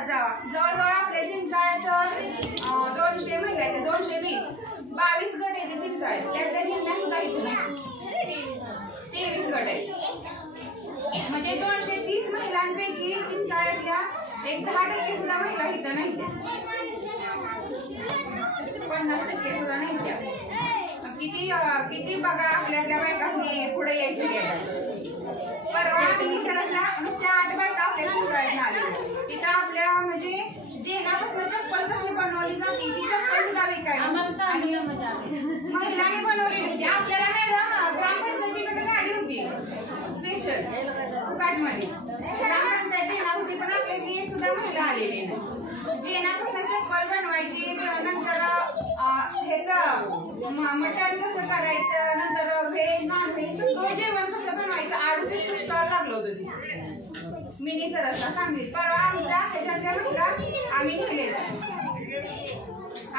लक्षात जावा, जवळजवळ आपल्या चिंचाळ्यात 200 महिला आहेत, 220 22 गट आहेत चिंचाळ्यात, त्यातल्या निम्म्या सुद्धा इथून 23 गट आहेत. म्हणजे 230 महिलांपैकी चिंचाळ्यातल्या एक 10% सुद्धा महिला इथं नाही, 50% सुद्धा नाही त्या. किती बघा आपल्यातल्या बायकांनी पुढे यायची. परवा आम्ही नुसत्या 8 बायका आपल्या चिंचाळ्यात आल्या. तिथं आपल्या म्हणजे जेनापासून चप्पल कशी बनवली जाते ती चप्पल सुद्धा विकायला महिलांनी बनवली होती. आपल्याला मॅडम ग्रामपंचायतीकडे गाडी होती स्पेशल फुकाटमध्ये, ग्रामपंचायत देणार होती, पण आपल्याची एक सुद्धा महिला आलेली नाही. जेनापासून चप्पल बनवायची, नंतर मटण कसं करायचं, नंतर व्हेज नॉन व्हेज जेवण कसं बनवायचं 68 स्टॉल लागलं होतं तिथे मिनी सरसला सांगलीत. परवा आमच्या ह्याच्यातल्या महिला आम्ही नेलेल्या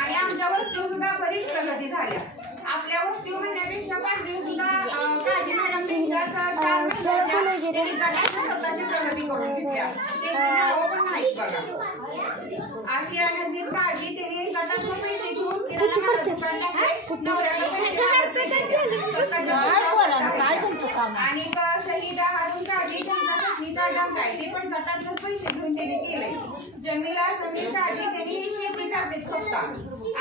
आणि आमच्या वस्तू सुद्धा बरीच प्रगती झाल्या. आपल्या वस्तू म्हणण्यापेक्षा पांढरी सुद्धा काळजी मॅडम त्यांच्या 4 महिन्याच्या स्वतःची प्रगती करून घेतल्या. त्यांची नावं पण नाहीत बघा. आशिया नजीक काळजी त्यांनी गटातून पैसे घेऊन आणि शहीद हारून काळजी त्यांचा पत्नीचा डंग आहे, ते पण गटातून पैसे घेऊन त्यांनी केले. जमीला समीर काळजी त्यांनी शेती करतात स्वतः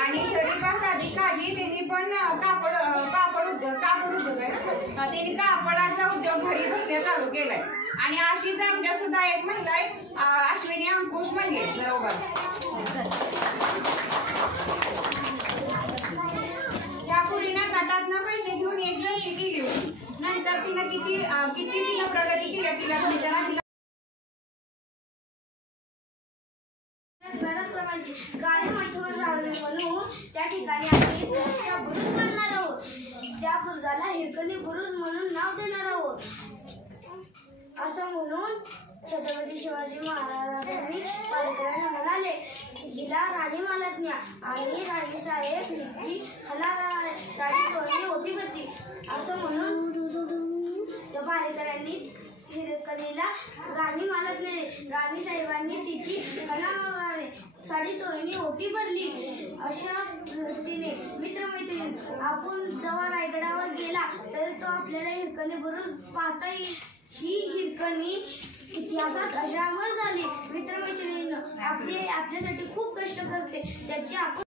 आणि शरीफा साधी काळजी त्यांनी पण कापड उद्योग आहे ना, त्यांनी कापडाचा उद्योग घरी बसल्या चालू केलाय. आणि अशीच आमच्या सुद्धा एक महिला आहे अश्विनी अंकुश म्हणले बरोबर. त्या पुरीनं गटातनं पैसे घेऊन एक जण केली होती. नंतर तिनं किती तिनं प्रगती केली तिला गाडी माठीवर लावले म्हणून त्या ठिकाणी आम्ही बुरुज बांधणार आहोत. त्या बुरुजाला हिरकणी बुरुज म्हणून नाव देणार आहोत. असं म्हणून छत्रपती शिवाजी महाराजांनी पालकरांना म्हणाले, हिला राणी मालत न्या. आणि राणी साहेब निघती साडी तोडली होती बत्ती. असं म्हणून त्या पालेकरांनी हिरकणीला राणी मालत नेले. राणी साहेबांनी तिची साडी तोडणी ओटी भरली. अशा पद्धतीने मित्रमैत्रिणी आपण जेव्हा रायगडावर गेला तर तो आपल्याला हिरकणी बुरुज पाहता येईल. ही हिरकणी इतिहासात अजरामर झाली. मित्रमैत्रिणींनो आपल्यासाठी खूप कष्ट करते, त्याची आपण